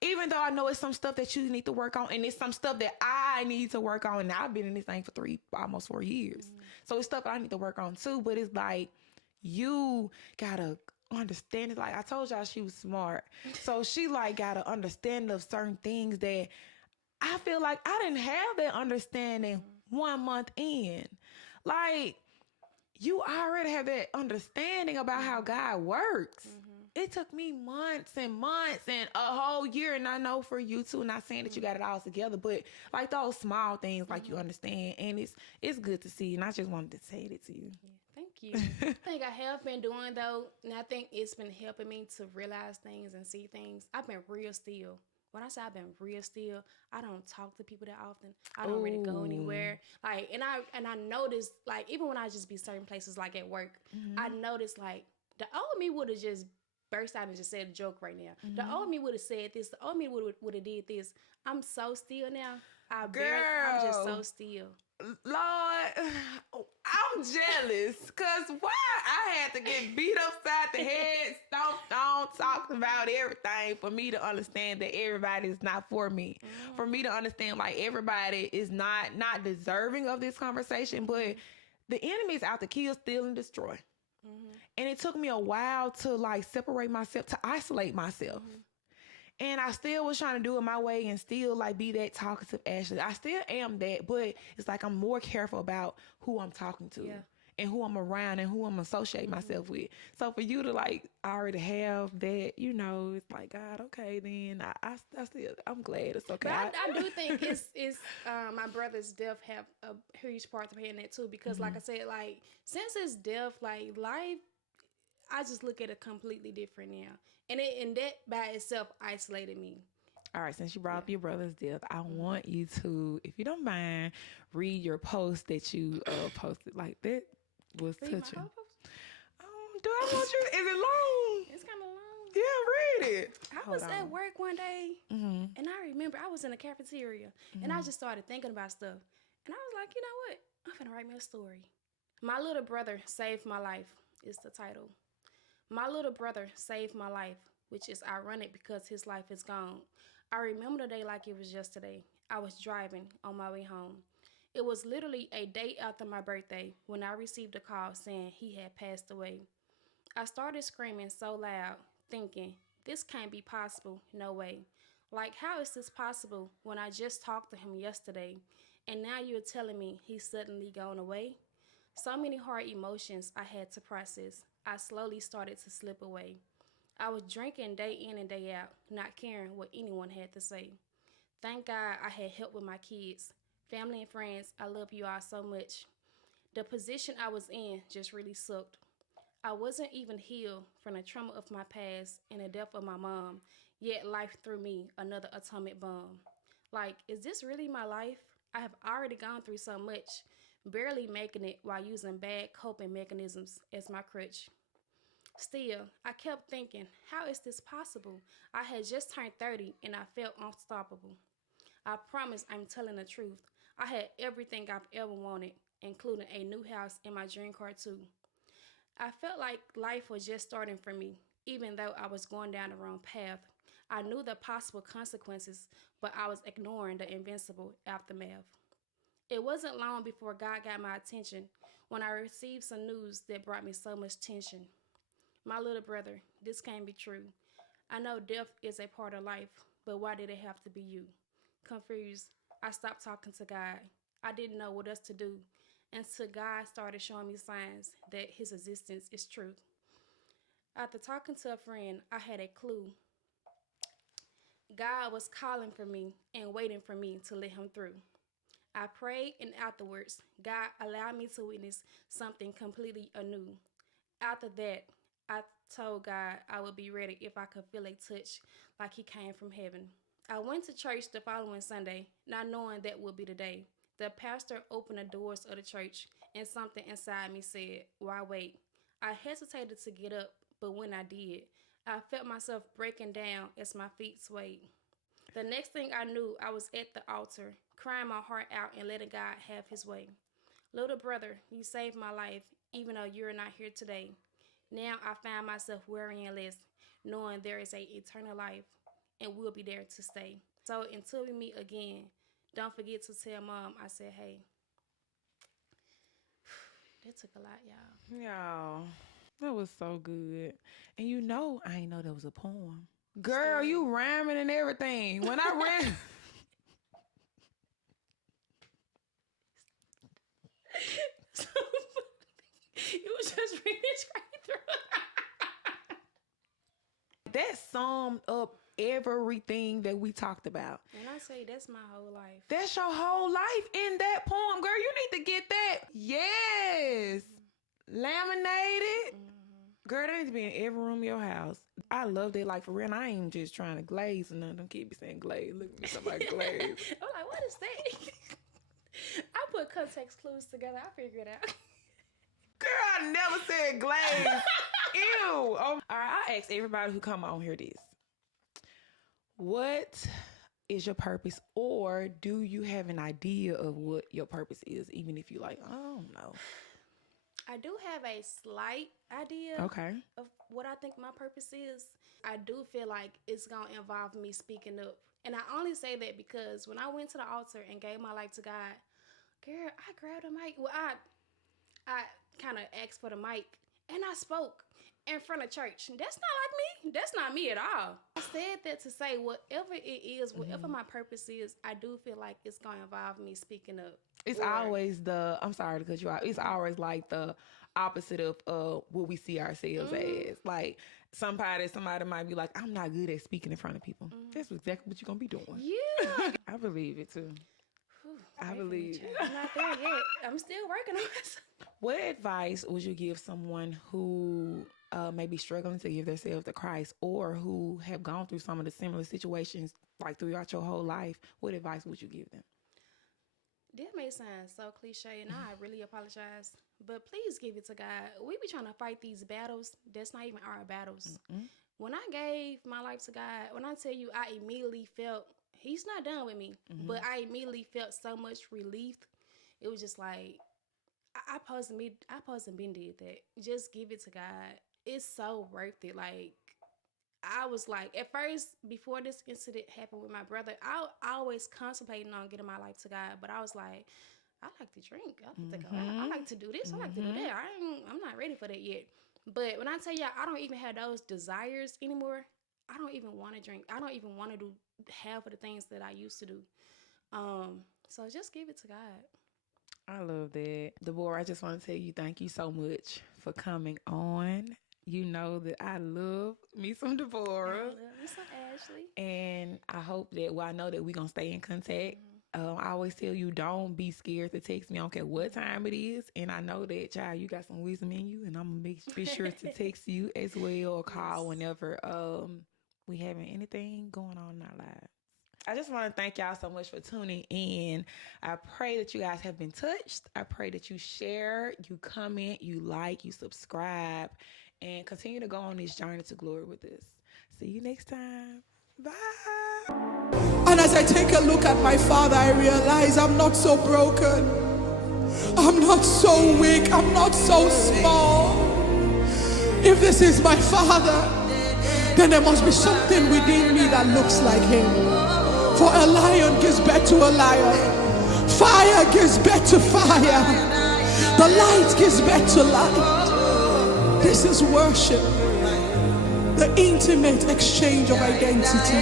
Even though I know it's some stuff that you need to work on, and it's some stuff that I need to work on. And I've been in this thing for almost 4 years. So it's stuff that I need to work on too. But it's like, you gotta understand it. Like I told y'all, she was smart. So she like got an understanding of certain things that I feel like I didn't have that understanding 1 month in. Like, you already have that understanding about how God works. It took me months and months and a whole year. And I know for you too, not saying that you got it all together, but like those small things, like you understand. And it's good to see. And I just wanted to say it to you. Yeah, thank you. I think I have been doing though, and I think it's been helping me to realize things and see things. I've been real still. When I say I've been real still, I don't talk to people that often. I don't really go anywhere. Like, and I noticed, like, even when I just be certain places, like at work, I noticed, like, the old me would have just burst out and just said a joke right now. The old me would have said this. The old me would have did this. I'm so still now. I'm just so still. Lord, I'm jealous because why I had to get beat upside the head, stomped on, talked about everything for me to understand that everybody is not for me. For me to understand like everybody is not deserving of this conversation, but the enemy is out to kill, steal, and destroy. And it took me a while to like separate myself, to isolate myself. And I still was trying to do it my way and still like be that talkative Ashley. I still am that, but it's like I'm more careful about who I'm talking to. Yeah. and who I'm around and who I'm associate myself with. So for you to like already have that, you know, it's like, God, okay, then I still, I'm glad it's okay. But I do think it's my brother's death have a huge part to play in that too, because like I said, like since his death, like life, I just look at it completely different now, and that by itself isolated me. All right, since you brought up your brother's death, I want you to, if you don't mind, read your post that you posted. Like that was Read touching. my whole post? Do I want you? Is it long? It's kind of long. Yeah, read it. I was at work one day, and I remember I was in the cafeteria, and I just started thinking about stuff, and I was like, you know what? I'm gonna write me a story. My little brother saved my life is the title. My little brother saved my life, which is ironic because his life is gone. I remember the day like it was yesterday. I was driving on my way home. It was literally a day after my birthday when I received a call saying he had passed away. I started screaming so loud, thinking, this can't be possible, no way. Like, how is this possible when I just talked to him yesterday, and now you're telling me he's suddenly gone away? So many hard emotions I had to process. I slowly started to slip away. I was drinking day in and day out, not caring what anyone had to say. Thank God I had help with my kids. Family and friends, I love you all so much. The position I was in just really sucked. I wasn't even healed from the trauma of my past and the death of my mom, yet life threw me another atomic bomb. Like, is this really my life? I have already gone through so much, barely making it while using bad coping mechanisms as my crutch. Still, I kept thinking, how is this possible? I had just turned 30 and I felt unstoppable. I promise I'm telling the truth. I had everything I've ever wanted, including a new house and my dream car too. I felt like life was just starting for me, even though I was going down the wrong path. I knew the possible consequences, but I was ignoring the invincible aftermath. It wasn't long before God got my attention when I received some news that brought me so much tension. My little brother, this can't be true. I know death is a part of life, but why did it have to be you? Confused, I stopped talking to God. I didn't know what else to do until God started showing me signs that his existence is truth. After talking to a friend, I had a clue. God was calling for me and waiting for me to let him through. I prayed, and afterwards, God allowed me to witness something completely anew. After that, I told God I would be ready if I could feel a touch like he came from heaven. I went to church the following Sunday, not knowing that would be the day. The pastor opened the doors of the church, and something inside me said, why wait? I hesitated to get up, but when I did, I felt myself breaking down as my feet swayed. The next thing I knew, I was at the altar, crying my heart out and letting God have his way. Little brother, you saved my life, even though you're not here today. Now I find myself worrying less, knowing there is an eternal life and we'll be there to stay. So until we meet again, don't forget to tell Mom I said hey. That took a lot, y'all. Y'all, that was so good. And you know, I ain't know that was a poem. Girl, you rhyming and everything. When I read... You was just reading straight through. That summed up everything that we talked about. And I say that's my whole life. That's your whole life in that poem, girl. You need to get that. Yes. Laminated. Girl, that needs to be in every room of your house. I love that. Like, for real, I ain't just trying to glaze or nothing. Don't keep me saying glaze. Look at me, somebody glaze. I'm like, what is that? I put context clues together. I figured it out. Girl, I never said glaze. Ew. Oh. All right, I ask everybody who come on here this. What is your purpose, or do you have an idea of what your purpose is, even if you like, I don't know? I do have a slight idea of what I think my purpose is. I do feel like it's going to involve me speaking up. And I only say that because when I went to the altar and gave my life to God, girl, I grabbed a mic. Well, I kind of asked for the mic and I spoke. in front of church. That's not like me. That's not me at all. I said that to say whatever it is, whatever my purpose is, I do feel like it's going to involve me speaking up. It's always I'm sorry to cut you out. It's always like the opposite of what we see ourselves as. Like somebody might be like, I'm not good at speaking in front of people. That's exactly what you're going to be doing. Yeah. I believe it too. I believe it. I'm not there yet. I'm still working on it. What advice would you give someone who may be struggling to give themselves to Christ, or who have gone through some of the similar situations like throughout your whole life? What advice would you give them? That may sound so cliche, and I really apologize, but please give it to God. We be trying to fight these battles. That's not even our battles. When I gave my life to God, when I tell you, I immediately felt He's not done with me, but I immediately felt so much relief. It was just like, I paused and been did that. Just give it to God. It's so worth it. Like, I was like, at first, before this incident happened with my brother, I always contemplating on getting my life to God, but I was like, I like to drink. I like to go out. I like to do this. I like to do that. I'm not ready for that yet. But when I tell you, I don't even have those desires anymore. I don't even want to drink. I don't even want to do half of the things that I used to do. So just give it to God. I love that. Deborah, I just want to tell you thank you so much for coming on. You know that I love me some Deborah. I love me some Ashley. And I hope that, I know that we're going to stay in contact. I always tell you, don't be scared to text me. I don't care what time it is. And I know that, child, you got some wisdom in you. And I'm going to be sure to text you as well, or call whenever we having anything going on in our lives. I just want to thank y'all so much for tuning in. I pray that you guys have been touched. I pray that you share, you comment, you like, you subscribe, and continue to go on this journey to glory with us. See you next time. Bye. And as I take a look at my father, I realize I'm not so broken. I'm not so weak. I'm not so small. If this is my father, then there must be something within me that looks like him. For a lion gives birth to a lion. Fire gives birth to fire. The light gives birth to light. This is worship. The intimate exchange of identity.